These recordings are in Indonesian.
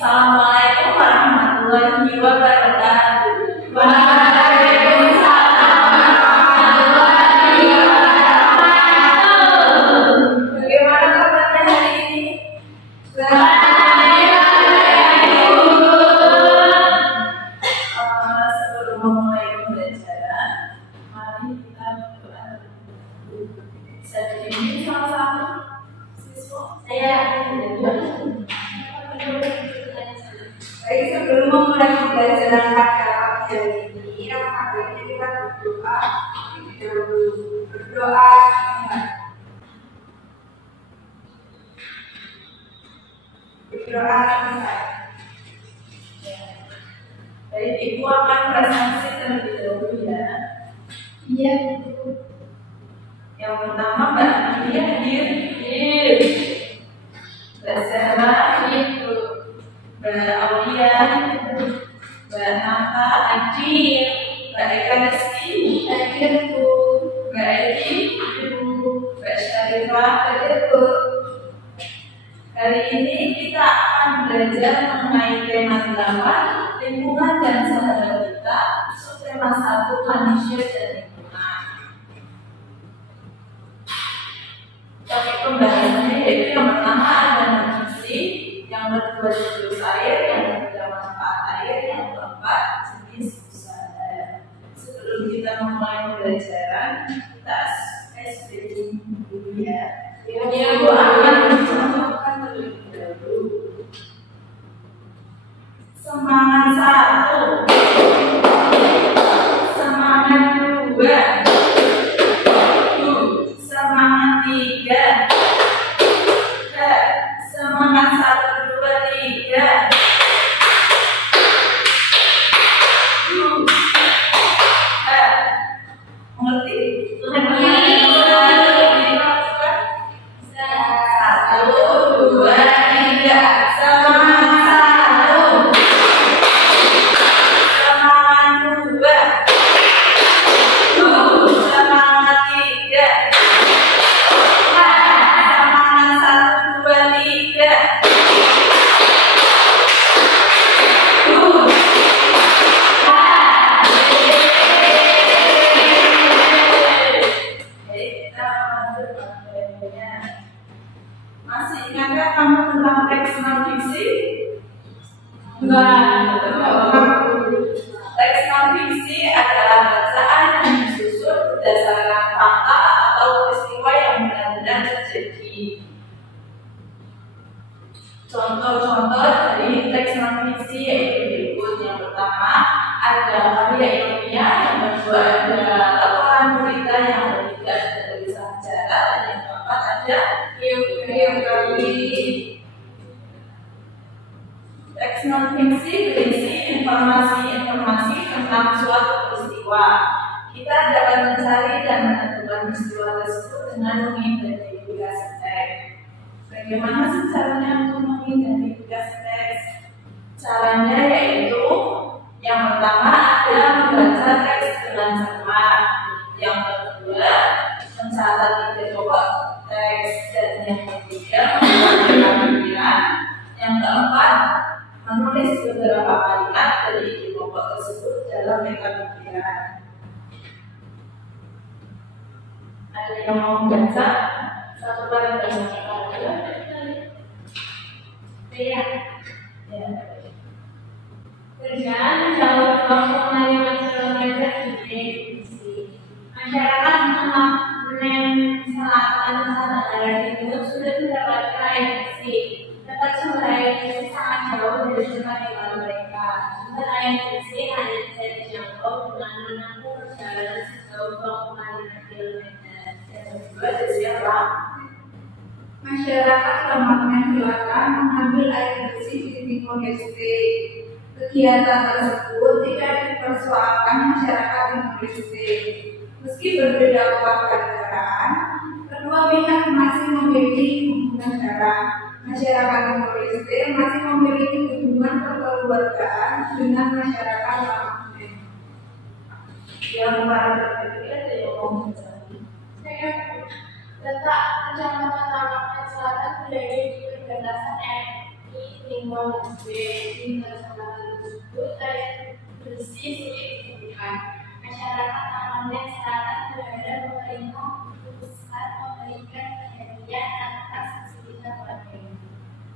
Assalamualaikum warahmatullahi wabarakatuh. Waalaikumsalam warahmatullahi wabarakatuh. Bagaimana kabarnya hari ini? Sebelum memulai pembelajaran, mari kita berdoa. Bisa dipimpin sama-sama siswa? Baik, sebelum memulai pembelajaran pada pagi hari ini, kabarnya kita berdoa. Berdoa. Berdoa selesai. Baik, Ibu akan presentasi terlebih dahulu ya. Iya. Yang pertama Mbak Nadia hadir. Mbak Sarah itu. Mbak Aulia, Mbak Nata hadir. Mbak Eka Rizky Hadir, Bu. Mbak Edi, Mbak Syarifah hadir, Bu. Hari ini kita akan belajar mengenai tema 8 lingkungan dan sahabat kita, subtema 1 manusia dan lingkungan. Topik pembahasannya yaitu yang pertama ada nutrisi, yang kedua siklus air, yang ketiga manfaat air, yang keempat jenis usaha. Sebelum kita memulai pembelajaran, kita SBB dulu ya. Dia Bu akan mencontohkan terlebih dahulu. Semangat 1, semangat 2, semangat 3, semangat 1, 2, 3. Mengerti? Masih ingatkah kamu tentang teks non fiksi? Teks non fiksi adalah bacaan yang disusun berdasarkan fakta atau peristiwa yang benar-benar terjadi. Contoh-contoh dari teks non fiksi yaitu berikut. Yang pertama ada karya ilmiah, yang kedua ada laporan berita, yang ketiga ada tulisan sejarah, dan yang keempat ada biografi. Teks non fiksi berisi informasi tentang suatu peristiwa. Kita dapat mencari dan menentukan peristiwa tersebut dengan mengidentifikasi teks. Bagaimana sih caranya untuk mengidentifikasi teks? Caranya yaitu yang pertama adalah membaca teks dengan cermat, yang kedua mencatat ide pokok teks, dan yang ketiga membuat pikiran, yang keempat menulis beberapa kalimat dari ide pokok tersebut dalam reka pikiran. Ada yang mau membaca satu paragraf saja? Iya. Ya. Kerjaan menjawab 2,5 km definisi. Masyarakat Selatan Nusa Tenggara Timur sudah mendapatkan air bersih. Tempat sumber air bersih sangat jauh dari tempat tinggal mereka. Sumber air bersih hanya bisa dijangkau dengan menempuh perjalanan sejauh 2,5 km. Yang kedua ada siapa? Masyarakat Lamongan Selatan mengambil air bersih di Timur Leste. Kegiatan tersebut tidak dipersoalkan masyarakat Timur Leste. Meski berbeda kewarganegaraan, kedua pihak masih memiliki hubungan darah. Masyarakat Timur Leste masih memiliki hubungan kekeluargaan dengan masyarakat Lamongan. Yang paling terkecil ada yang mau menjadi. Saya letak Kecamatan Lamongan Selatan berada di perbatasan RI lingkungan SD tersebut air bersih sulit ditemukan. Masyarakat Amandan Selatan berharap pemerintah pusat memberikan perhatian atas kesulitan warga.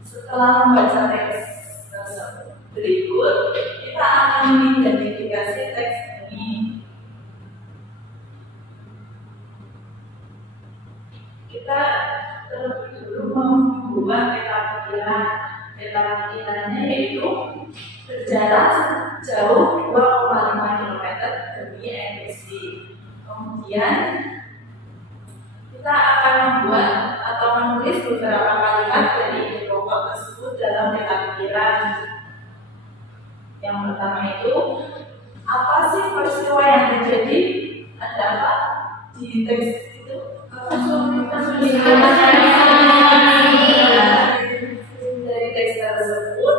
Setelah membaca teks tersebut berikut, kita akan mengidentifikasi teks ini. Kita terlebih dulu membuat peta pikiran. Peta pikirannya yaitu berjarak jauh 2,5 km demi air bersih. Kemudian kita akan membuat atau menulis beberapa kalimat dari ide pokok tersebut dalam peta pikiran. Yang pertama itu, apa sih peristiwa yang terjadi? Ada apa di teks itu? Dari teks tersebut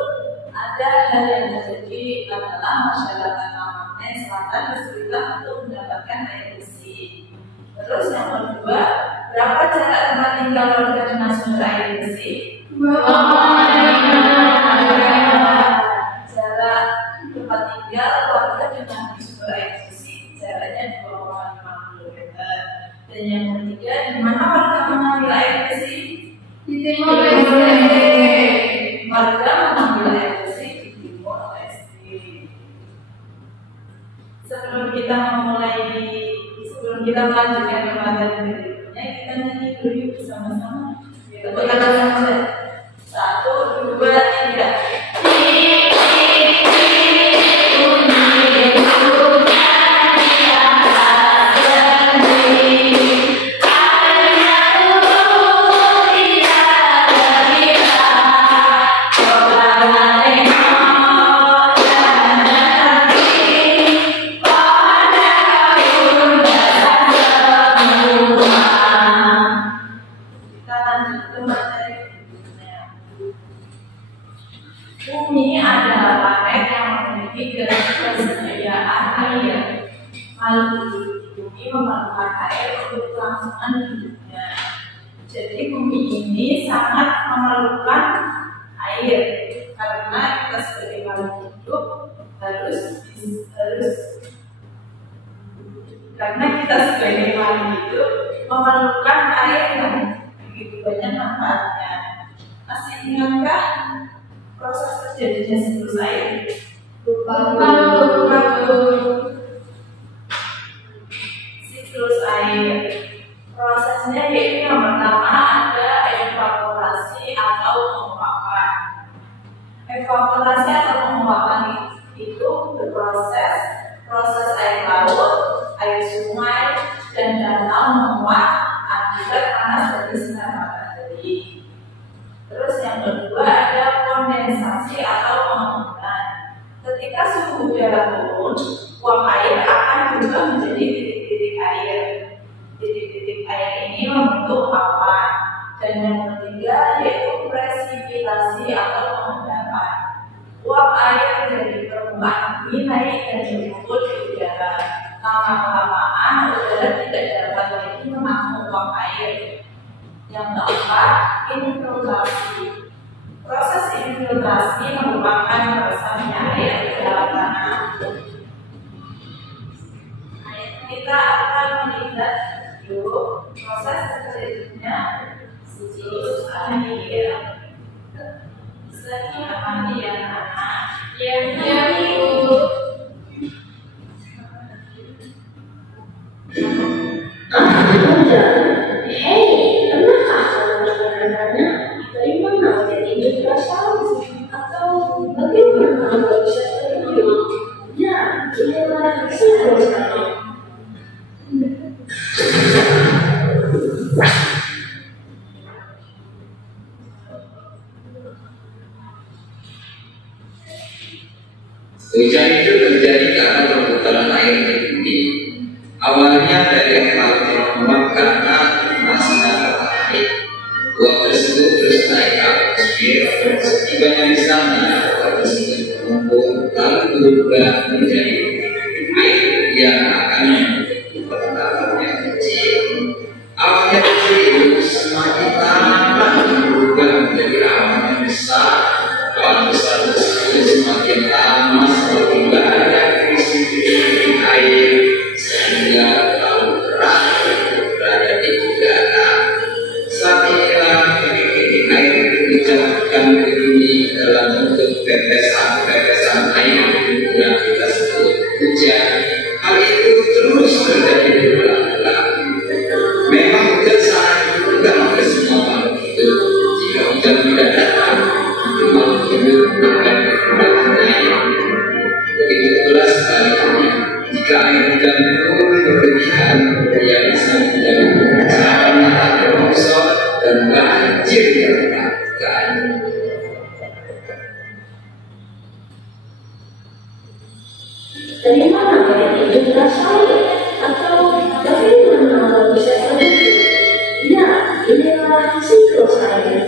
ada hal yang terjadi adalah masyarakat Amandan Selatan kesulitan untuk mendapatkan air bersih. Terus yang kedua, berapa jarak tempat tinggal warga dengan sumber air bersih? Jarak tempat tinggal warga dengan sumber air bersih jaraknya 2,5 km. Dan yang ketiga, di mana warga mengambil air bersih? Di Timor Leste. Warga mengambil air bersih di Timor Leste. Sebelum kita melanjutkan ke materi berikutnya, kita nyanyi dulu bersama-sama. Tepuk tangan saja. 1, 2, 3. Bumi adalah planet yang memiliki ketersediaan air. Makhluk bumi memerlukan air untuk kelangsungan hidupnya. Jadi bumi ini sangat memerlukan air karena kita sebagai makhluk hidup memerlukan air yang begitu banyak manfaatnya. Masih ingatkah proses terjadinya siklus air? Siklus air, prosesnya yaitu yang pertama ada evaporasi atau penguapan. Evaporasi atau penguapan itu berproses air laut, air sungai, dan danau menguap akibat panas dari sinar matahari. Terus yang kedua ada kondensasi atau pengembunan. Ketika suhu udara turun, uap air akan berubah menjadi titik-titik air. Titik-titik air ini membentuk awan. Dan yang ketiga yaitu presipitasi atau pengendapan. Uap air dari permukaan bumi naik dan jatuh di udara. Lama-kelamaan udara tidak dapat lagi menampung uap air. Yang keempat, infiltrasi. Proses infiltrasi merupakan meresapnya air ke dalam tanah. Kita akan melihat video proses terjadinya siklus air. Sering apa ya anak? Yang itu. Hei, pernahkah kamu mendengarnya? Dari mana jadi ini berasal? Atau bagaimana Anda bisa terima? Ya, inilah siklus air. Hujan itu terjadi karena perputaran air di bumi. Awalnya dari laut menguap karena masnya matahari. Uap tersebut terus naik ke atmosfer. Setibanya di sana, uap tersebut berkumpul lalu berubah menjadi air yang akan membentuk permukaan yang kecil. Awan yang kecil itu semakin lama berubah menjadi awan yang besar. Awan semakin lama semakin banyak krisis air sehingga terlalu berat berada di udara. Saat inilah titik-titik air diucapkan ke bumi dalam bentuk tetesan-tetesan air yang kita sebut hujan. Hal itu terus terjadi berulang-ulang. Memang hujan sangat dibutuhkan oleh semua makhluk hidup. Jika hujan tidak datang, makhluk hidup akan kekurangan air. Begitu pula sebaliknya, jika air hujan turun berlebihan, ia bisa menjadi bencana atau longsor dan banjir yang menakutkan. Dari mana air itu berasal? Atau bagaimana bisa terjadi? Ya, inilah siklus air.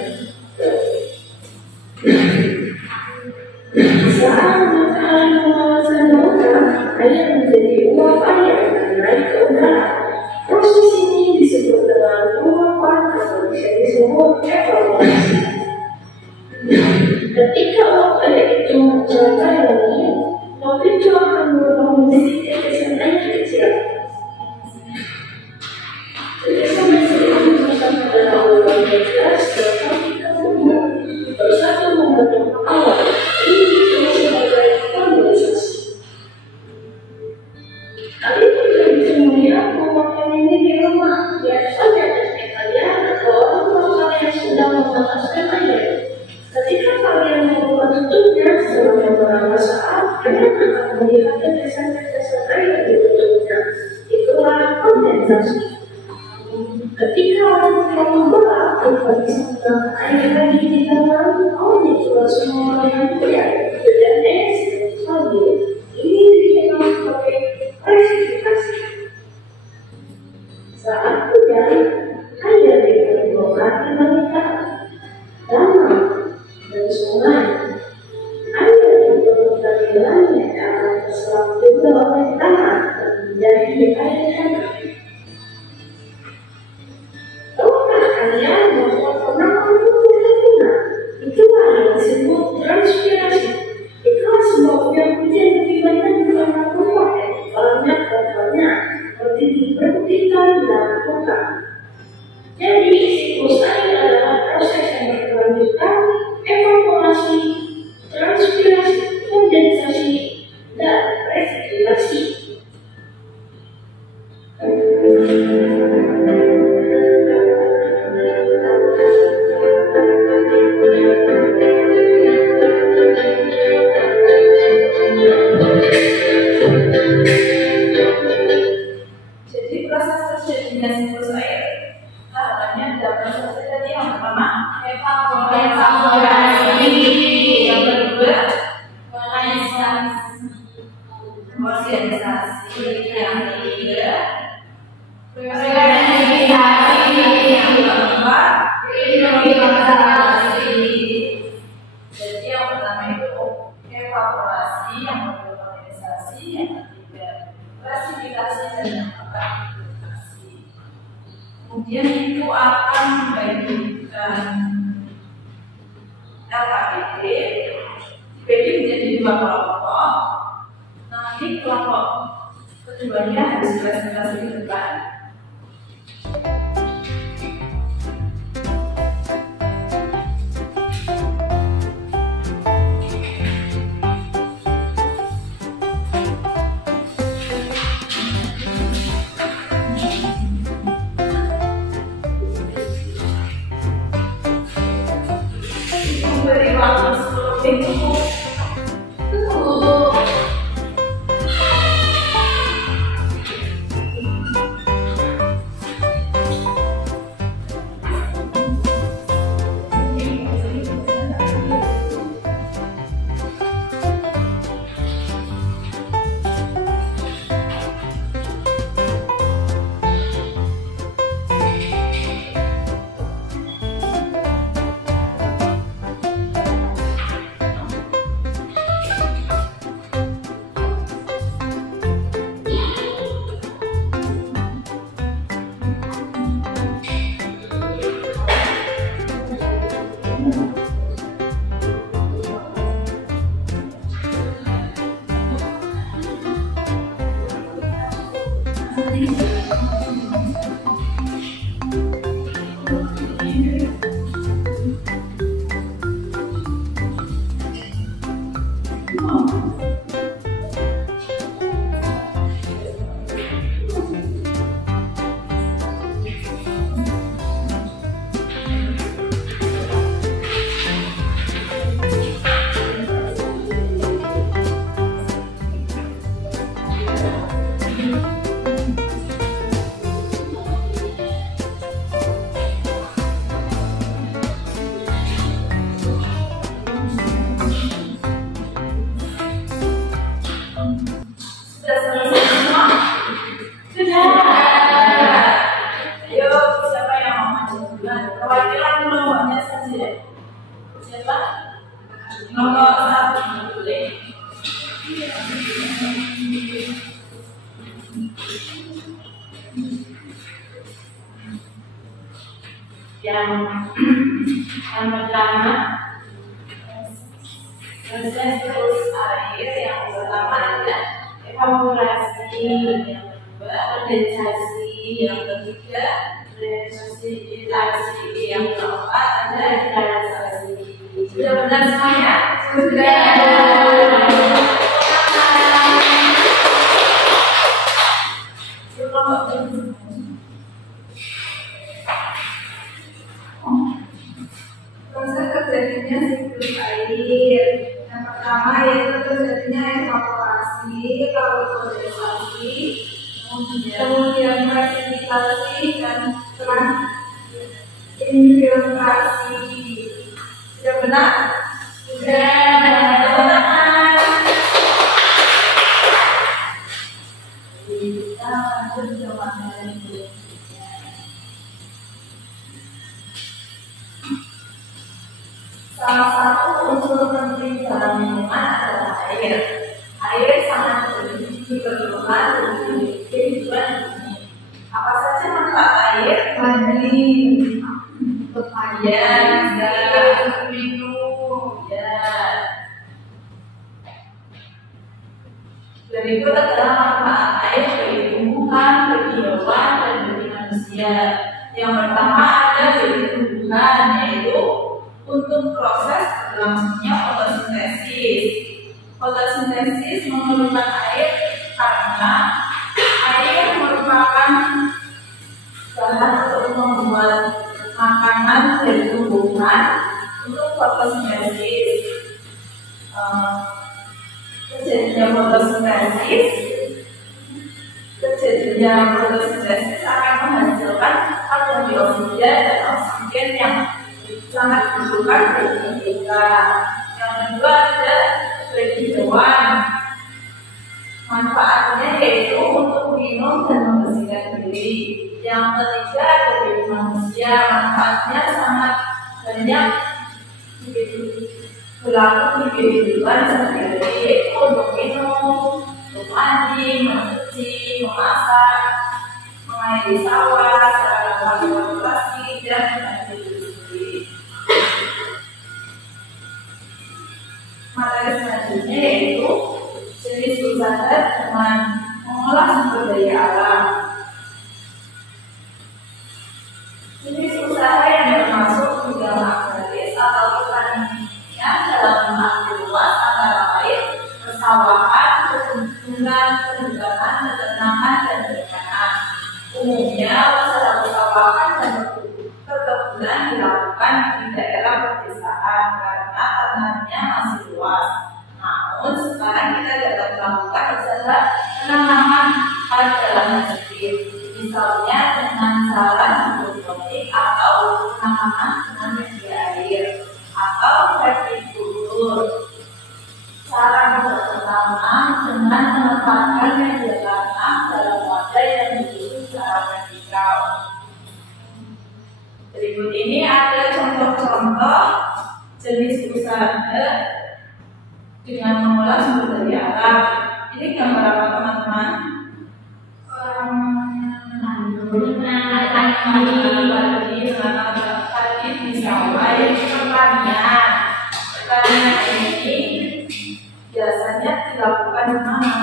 Saat matahari memanaskan lautan, air menjadi uap air dan naik ke udara. Proses ini disebut dengan penguapan atau bisa disebut evaporasi. Ketika uap air itu mencapai langit, uap itu akan berubah menjadi tetesan air kecil. Tetesan air itu bersama dalam lubang gas sampai ke bumi, bersatu membentuk awan. Ini disebut sebagai kondensi. Kalian tidak bisa melihat pemakaian ini di rumah. Biar saja teknik kalian atau orang kalian sedang memanaskan air. Ketika kalian membuka tutupnya selama beberapa saat, kalian akan melihat tetesan-tetesan air di tutupnya. Itulah kondensasi. Ketika membuka air bisa mengangkat air lagi di dalam, itu semua yang tidak dan es stabil. Ini dikenal sebagai presipitation. Saat hujan, air dikumpulkan di lautan, danau, dan sungai. Air dikumpulkan di langit akan terserap juga oleh tanah dan menjadi air hangat. Tahukah kalian bahwa penampakan fenomena itulah yang disebut transpirasi? Itulah sebabnya hujan lebih banyak karena keluar dari kepalanya korbannya berdiri berhentikan dan buka. Jadi siklus air adalah proses yang berkelanjutan, evaporasi, transpirasi, kondensasi, dan resirkulasi. Jadi proses terjadinya siklus air tahapannya ada proses tadi yang pertama evaporasi, yang kedua kondensasi, yang ketiga resirkulasi, yang keempat filtrasi. Jadi yang pertama itu evaporasi, yang kedua kondensasi, yang ketiga klasifikasi, dan yang keempat filtrasi. Kemudian itu akan membagikan LKPD dibagi menjadi 2 kelompok. Nanti kelompok keduanya harus presentasi di depan. Beri waktu 10 minggu. Yang pertama proses terus air, yang pertama ada evaporasi, yang kedua kondensasi, yang ketiga resosifikasi, yang keempat ada ekstrakasi. Sudah benar semuanya? Sudah. Proses terjadinya siklus air. Yang pertama yaitu terjadinya evaporasi, lalu kondensasi, kemudian presipitasasi dan infiltrasi. Sudah benar? Sudah. Kita lanjut ke materi berikutnya. Salah satu unsur penting dalam lingkungan adalah air. Air sangat diperlukan untuk kehidupan ini. Apa saja manfaat air? Mandi, Untuk minum. Ya. Berikut adalah manfaat air bagi tumbuhan, bagi hewan, dan bagi manusia. Yang pertama ada bagi tumbuhan, yaitu untuk proses berlangsungnya fotosintesis. Fotosintesis memerlukan air karena air merupakan bahan untuk membuat makanan dari tumbuhan untuk fotosintesis. Terjadinya fotosintesis akan menghasilkan karbon dioksida dan oksigen yang sangat dibutuhkan bagi kita. Yang kedua ada bagi hewan. Manfaatnya yaitu untuk minum dan membersihkan diri. Yang ketiga ada bagi manusia. Manfaatnya sangat banyak berlaku di kehidupan sehari-hari, yaitu untuk minum, untuk mandi, mencuci, memasak, mengairi sawah, sarana transportasi, dan industri. Materi selanjutnya yaitu jenis usaha dengan mengolah sumber daya alam. Jenis usaha yang termasuk bidang agraris atau pertanian dalam arti luas antara lain persawahan, perkebunan, perdagangan, peternakan, dan perikanan. Umumnya usaha persawahan dan perkebunan dilakukan di daerah pedesaan karena tanahnya masih luas. Namun sekarang kita dapat melakukan usaha penanaman pada lahan sempit, misalnya dengan cara hidroponik atau penanaman dengan media air atau vertikultur. Cara bertanam dengan menempatkan media tanam dalam wadah yang disusun secara vertikal. Berikut ini ada contoh-contoh jenis usaha dengan mengolah sumber daya alam. Ini gambar apa teman-teman? Tadi di sawah ini pertanian. Pertanian ini biasanya dilakukan di mana?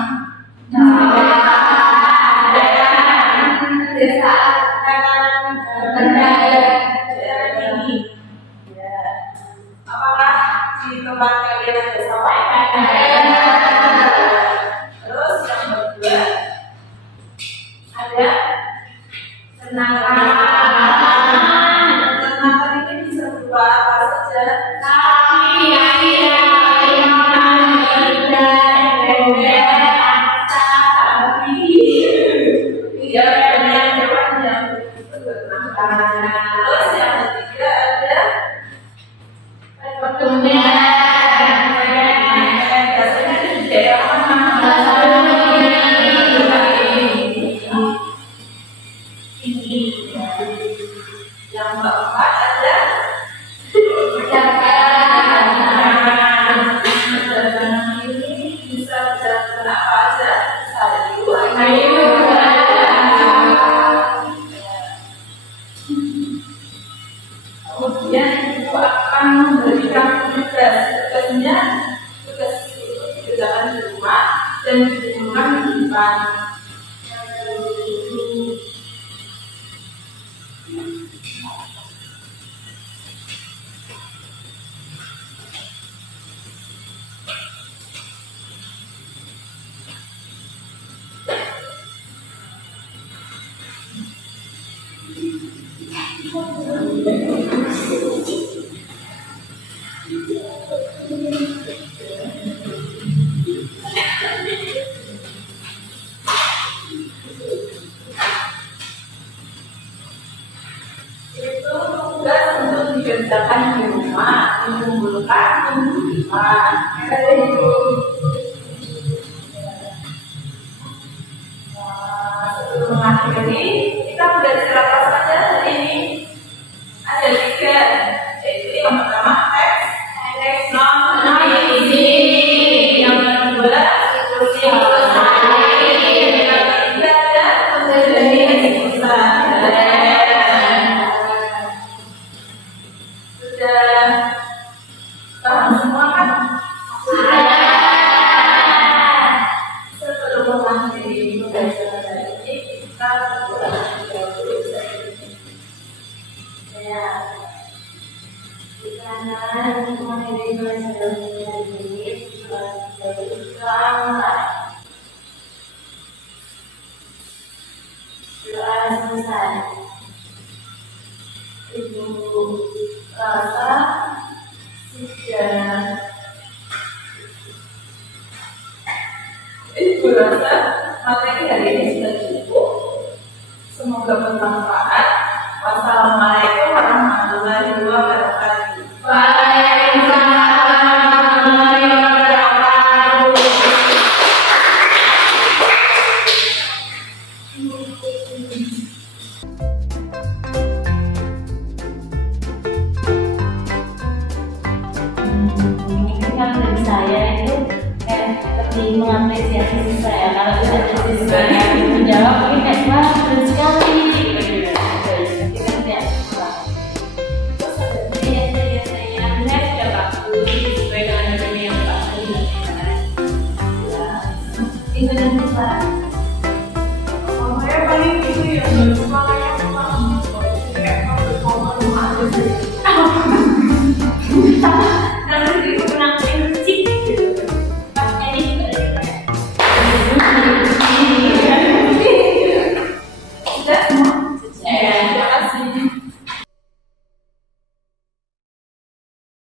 Terus yang kedua ada tenangkan. Tenangkan ini bisa berupa apa saja? Terus yang ketiga ada yang keempat ada ini bisa berjalan apa aja? Kemudian ibu akan memberikan tugasnya, tugas itu dikerjakan di rumah dan dikumpulkan di depan. Itu tugas untuk dikerjakan di rumah, dikumpulkan di depan. Sebelum mengakhiri, kita belajar apa saja hari ini? Ada 3, yaitu yang pertama teks non-isi, yang kedua diskusi, yang ketiga ada menjadi eksekusan. Sudah paham semua kan? Sebelum mengakhiri pembelajaran hari ini, kita berdoa dahulu saja. Di kanan mengakhiri pelajaran hari ini doa selesai. Ibu rasa sudah. Ibu rasa materi hari ini sudah cukup. Semoga bermanfaat. Wassalamualaikum warahmatullahi wabarakatuh. Waalaikumsalam warahmatullahi wabarakatuh. Mungkin kan dari saya itu lebih mengapresiasi siswa ya. Kalau kita dari siswa yang menjawab mungkin kayak wah keren sekali. Itu dan